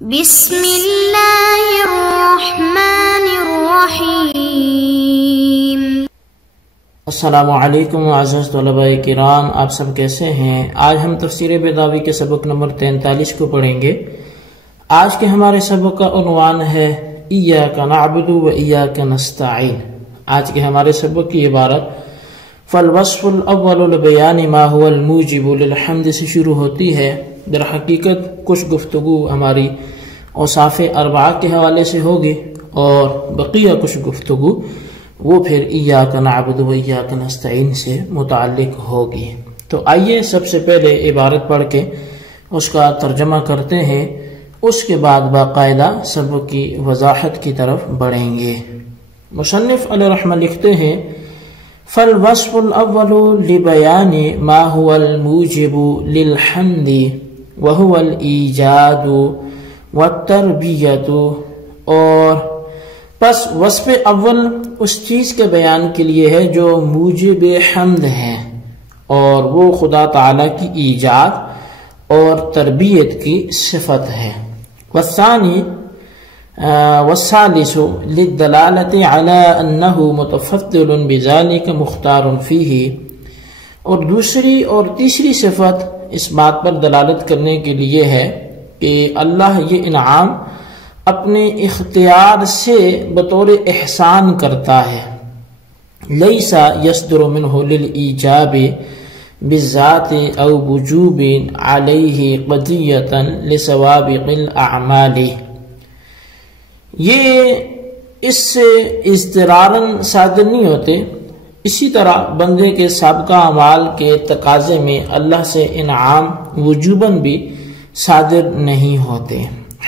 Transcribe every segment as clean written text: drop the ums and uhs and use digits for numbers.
بسم اللہ الرحمن الرحیم۔ السلام علیکم معزز طلباء کرام، آپ سب کیسے ہیں؟ آج ہم تفسیر بیضاوی کے سبق نمبر 43 کو پڑھیں گے۔ آج کے ہمارے سبق کا عنوان ہے ایاک نعبد و ایاک نستعین۔ آج کے ہمارے سبق کی عبارت فالوصف الاول لبیان ما هو الموجب للحمد سے شروع ہوتی ہے۔ در حقیقت کچھ گفتگو ہماری اوصاف اربعہ کے حوالے سے ہوگی اور بقیہ کچھ گفتگو وہ پھر ایاک نعبد و ایاک نستعین سے متعلق ہوگی۔ تو آئیے سب سے پہلے عبارت پڑھ کے اس کا ترجمہ کرتے ہیں، اس کے بعد باقاعدہ سبق کی وضاحت کی طرف بڑھیں گے۔ مصنف علیہ رحمہ لکھتے ہیں فالوصف الاول لبیان ما هو الموجب للحمد وهو الایجاد والتربیت، اور پس وصف اول اس چیز کے بیان کے لیے ہے جو موجب حمد ہے، اور وہ خدا تعالی کی ایجاد اور تربیت کی صفت ہے۔ والثانی والثالث للدلالة على أنه متفضل بذلك مختار فيه، اور دوسری اور تیسری صفت اس بات پر دلالت کرنے کے لیے ہے کہ اللہ یہ انعام اپنے اختیار سے بطور احسان کرتا ہے۔ لیس یصدر منہ للایجاب بالذات او وجوب علیہ قضیۃ لسوابق الاعمال، یہ اس سے اضطراراً صادر نہیں ہوتے، اسی طرح بندے کے سابقہ اعمال کے تقاضے میں اللہ سے انعام وجوباً بھی صادر نہیں ہوتے،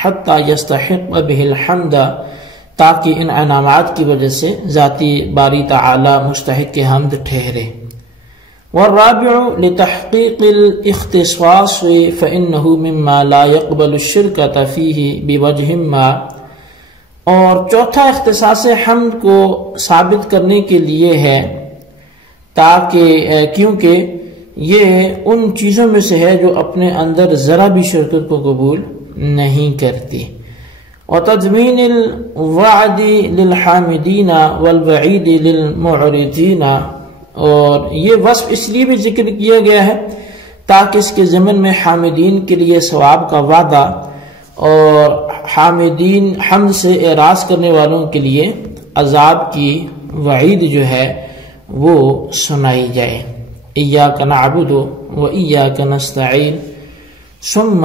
حتی یستحق بہ الحمد، تاکہ ان انعامات کی وجہ سے ذاتی باری تعالی مستحق کے حمد ٹھہرے۔ والرابع لتحقیق الاختصاص فإنه مما لا يقبل الشرکۃ فیہ بوجہ ما، اور چوتھا اختصاص حمد کو ثابت کرنے کے لیے ہے کیونکہ یہ ان چیزوں میں سے ہے جو اپنے اندر ذرا بھی شرکت کو قبول نہیں کرتی۔ وتضمین الوعد للحامدین والوعید للمعرضین، اور یہ وصف اس لیے بھی ذکر کیا گیا ہے تاکہ اس کے ضمن میں حامدین کے لیے ثواب کا وعدہ اور حامدین حمد سے اعراض کرنے والوں کے لیے عذاب کی وعید جو ہے وہ سنائی جائے۔ ایاک نعبد و ایاک نستعین، ثم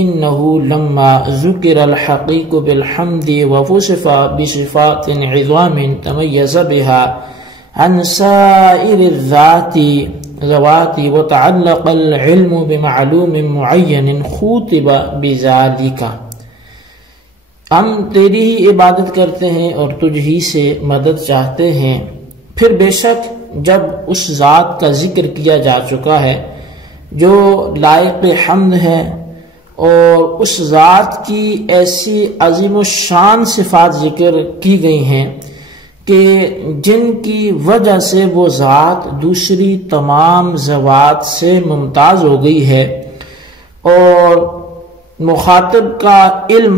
انہ لما ذکر الحقیق بالحمد ووصف بصفات عظام تمیز بها عن سائر الذوات وتعلق العلم بمعلوم معین خوطب بذالک، ہم تیری ہی عبادت کرتے ہیں اور تجھ ہی سے مدد چاہتے ہیں، پھر بے شک جب اس ذات کا ذکر کیا جا چکا ہے جو لائق حمد ہے، اور اس ذات کی ایسی عظیم الشان صفات ذکر کی گئی ہیں کہ جن کی وجہ سے وہ ذات دوسری تمام ذوات سے ممتاز ہو گئی ہے، اور مخاطب کا علم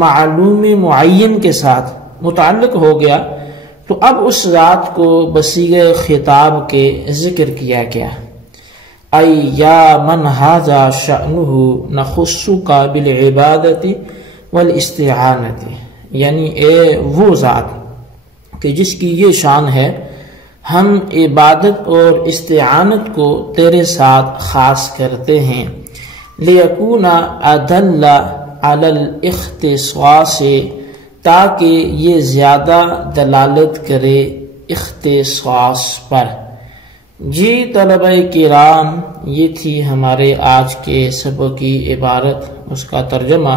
معلوم معین کے ساتھ متعلق ہو گیا، تو اب اس ذات کو بصیغہ خطاب کے ذکر کیا گیا۔ ای یا من ھذا شأنہ نخصک بالعبادۃ والاستعانۃ، یعنی اے وہ ذات کہ جس کی یہ شان ہے، ہم عبادت اور استعانت کو تیرے ساتھ خاص کرتے ہیں۔ لیکون ادل علی الاختصاص، تاکہ یہ زیادہ دلالت کرے اختصاص پر۔ جی طلبہ کرام، یہ تھی ہمارے آج کے سبق کی عبارت، اس کا ترجمہ،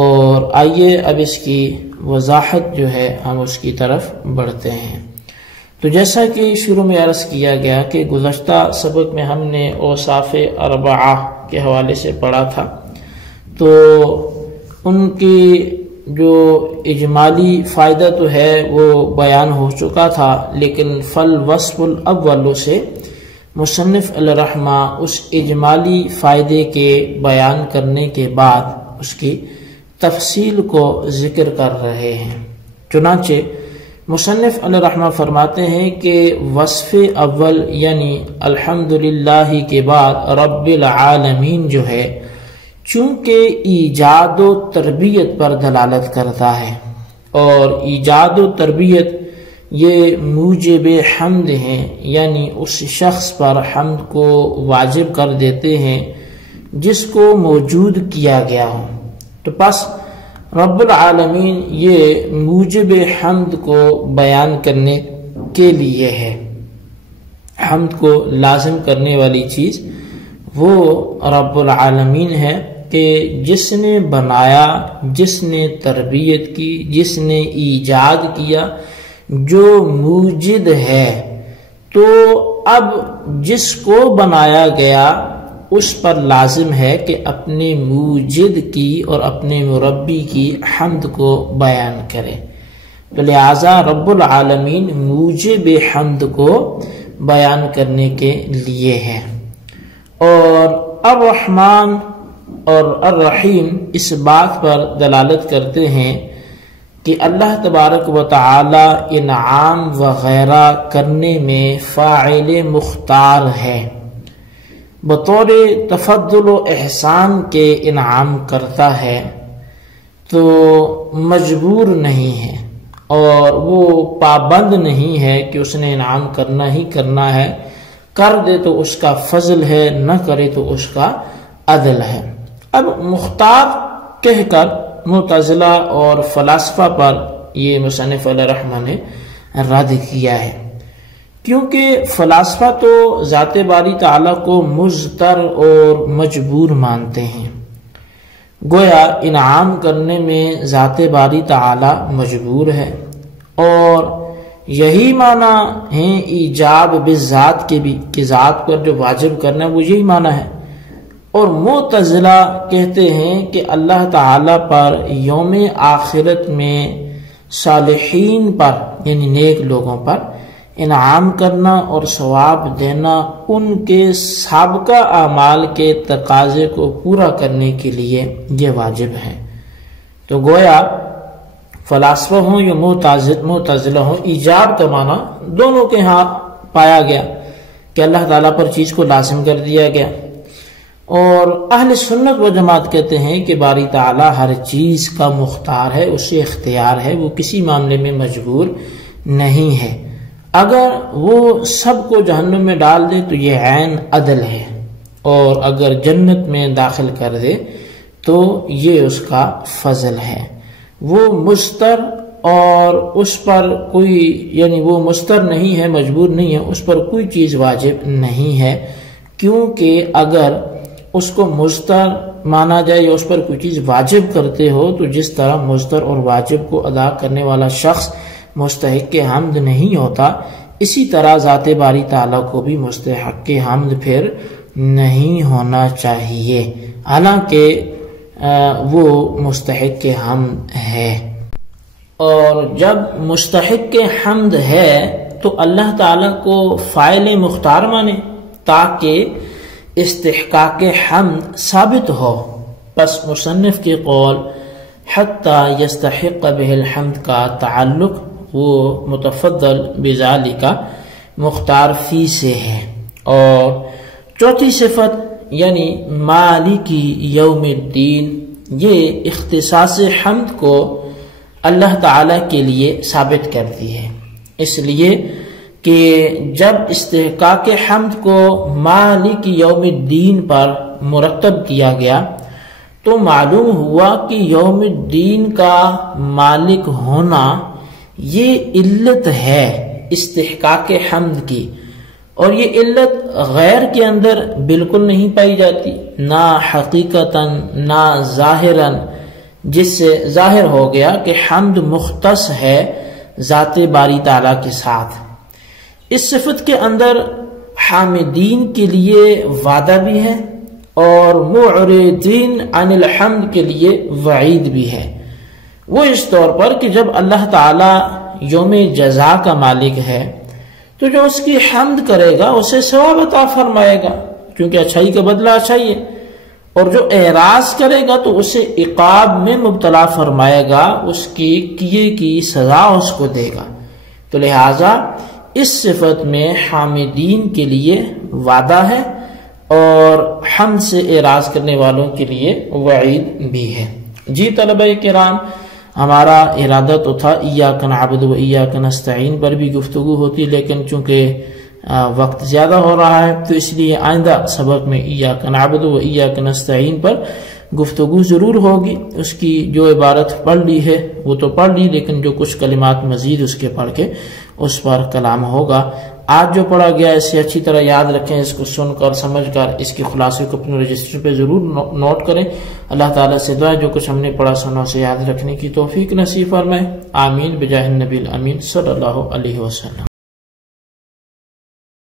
اور آئیے اب اس کی وضاحت جو ہے ہم اس کی طرف بڑھتے ہیں۔ تو جیسا کہ شروع میں عرض کیا گیا کہ گزشتہ سبق میں ہم نے اوصاف اربعہ کے حوالے سے پڑھا تھا، تو ان کی جو اجمالی فائدہ تو ہے وہ بیان ہو چکا تھا، لیکن فالوصف الاول سے مصنف علیہ رحمہ اس اجمالی فائدے کے بیان کرنے کے بعد اس کی تفصیل کو ذکر کر رہے ہیں۔ چنانچہ مصنف علیہ رحمہ فرماتے ہیں کہ وصف اول یعنی الحمدللہ کے بعد رب العالمین جو ہے چونکہ ایجاد و تربیت پر دلالت کرتا ہے، اور ایجاد و تربیت یہ موجب حمد ہیں، یعنی اس شخص پر حمد کو واجب کر دیتے ہیں جس کو موجود کیا گیا ہو۔ تو پس رب العالمین یہ موجب حمد کو بیان کرنے کے لیے ہے۔ حمد کو لازم کرنے والی چیز وہ رب العالمین ہے کہ جس نے بنایا، جس نے تربیت کی، جس نے ایجاد کیا، جو موجد ہے۔ تو اب جس کو بنایا گیا اس پر لازم ہے کہ اپنے موجد کی اور اپنے مربی کی حمد کو بیان کرے۔ تو لہذا رب العالمین موجب حمد کو بیان کرنے کے لیے ہے، اور الرحمن اور الرحیم اس بات پر دلالت کرتے ہیں کہ اللہ تبارک و تعالی انعام وغیرہ کرنے میں فاعل مختار ہے، بطور تفضل و احسان کے انعام کرتا ہے، تو مجبور نہیں ہے اور وہ پابند نہیں ہے کہ اس نے انعام کرنا ہی کرنا ہے، کر دے تو اس کا فضل ہے، نہ کرے تو اس کا عدل ہے۔ اب مختار کہہ کر معتزلہ اور فلاسفہ پر یہ مصنف علیہ رحمہ نے رد کیا ہے، کیونکہ فلاسفہ تو ذات باری تعالیٰ کو مضطر اور مجبور مانتے ہیں، گویا انعام کرنے میں ذات باری تعالیٰ مجبور ہے، اور یہی معنی ہے ایجاب بالذات کے بھی کہ ذات پر جو واجب کرنا ہے وہ یہی معنی ہے۔ اور معتزلہ کہتے ہیں کہ اللہ تعالیٰ پر یوم آخرت میں صالحین پر یعنی نیک لوگوں پر انعام کرنا اور ثواب دینا ان کے سابقہ اعمال کے تقاضے کو پورا کرنے کے لیے یہ واجب ہے۔ تو گویا فلاسفہ ہوں یا معتزلہ ہوں، ایجاب کا معنی دونوں کے ہاں پایا گیا کہ اللہ تعالیٰ پر چیز کو لازم کر دیا گیا، اور اہل سنت و جماعت کہتے ہیں کہ باری تعالیٰ ہر چیز کا مختار ہے، اسے اختیار ہے، وہ کسی معاملے میں مجبور نہیں ہے۔ اگر وہ سب کو جہنم میں ڈال دے تو یہ عین عدل ہے، اور اگر جنت میں داخل کر دے تو یہ اس کا فضل ہے۔ وہ مضطر اور اس پر کوئی یعنی وہ مضطر نہیں ہے، مجبور نہیں ہے، اس پر کوئی چیز واجب نہیں ہے، کیونکہ اگر اس کو مضطر مانا جائے یا اس پر کوئی چیز واجب کرتے ہو تو جس طرح مضطر اور واجب کو ادا کرنے والا شخص مستحق حمد نہیں ہوتا، اسی طرح ذات باری تعالیٰ کو بھی مستحق حمد پھر نہیں ہونا چاہیے، حالانکہ وہ مستحق حمد ہے۔ اور جب مستحق حمد ہے تو اللہ تعالیٰ کو فاعل مختار مانے تاکہ استحقاق حمد ثابت ہو۔ پس مصنف کے قول حتی یستحق بہ الحمد کا تعلق وہ متفضل بذالک مختار فی سے ہے، اور چوتھی صفت یعنی مالکی یوم الدین یہ اختصاص حمد کو اللہ تعالی کے لیے ثابت کرتی ہے، اس لیے کہ جب استحقاق حمد کو مالک یوم الدین پر مرتب کیا گیا تو معلوم ہوا کہ یوم الدین کا مالک ہونا یہ علت ہے استحقاق حمد کی، اور یہ علت غیر کے اندر بالکل نہیں پائی جاتی، نہ حقیقتاً نہ ظاہراً، جس سے ظاہر ہو گیا کہ حمد مختص ہے ذات باری تعالیٰ کے ساتھ۔ اس صفت کے اندر حامدین کے لیے وعدہ بھی ہے اور معرضین عن الحمد کے لیے وعید بھی ہے، وہ اس طور پر کہ جب اللہ تعالی یوم جزا کا مالک ہے تو جو اس کی حمد کرے گا اسے ثواب عطا فرمائے گا، کیونکہ اچھائی کا بدلہ اچھائی ہے، اور جو اعراض کرے گا تو اسے عقاب میں مبتلا فرمائے گا، اس کی کیے کی سزا اس کو دے گا۔ تو لہٰذا اس صفت میں حامدین کے لیے وعدہ ہے اور حمد سے اعراض کرنے والوں کے لیے وعید بھی ہے۔ جی طلبہ کرام، ہمارا ارادہ تو تھا ایاک نعبد و ایاک نستعین پر بھی گفتگو ہوتی، لیکن چونکہ وقت زیادہ ہو رہا ہے تو اس لیے آئندہ سبق میں ایاک نعبد و ایاک نستعین پر گفتگو ضرور ہوگی۔ اس کی جو عبارت پڑھ لی ہے وہ تو پڑھ لی، لیکن جو کچھ کلمات مزید اس کے پڑھ کے اس پر کلام ہوگا۔ آج جو پڑھا گیا اسے اچھی طرح یاد رکھیں، اس کو سن کر سمجھ کر اس کی خلاصے کو اپنے رجسٹر پہ ضرور نوٹ کریں۔ اللہ تعالیٰ سے دعا جو کچھ ہم نے پڑھا سنا اسے یاد رکھنے کی توفیق نصیب فرمائے، آمین بجاہ النبی الامین صلی اللہ علیہ وسلم۔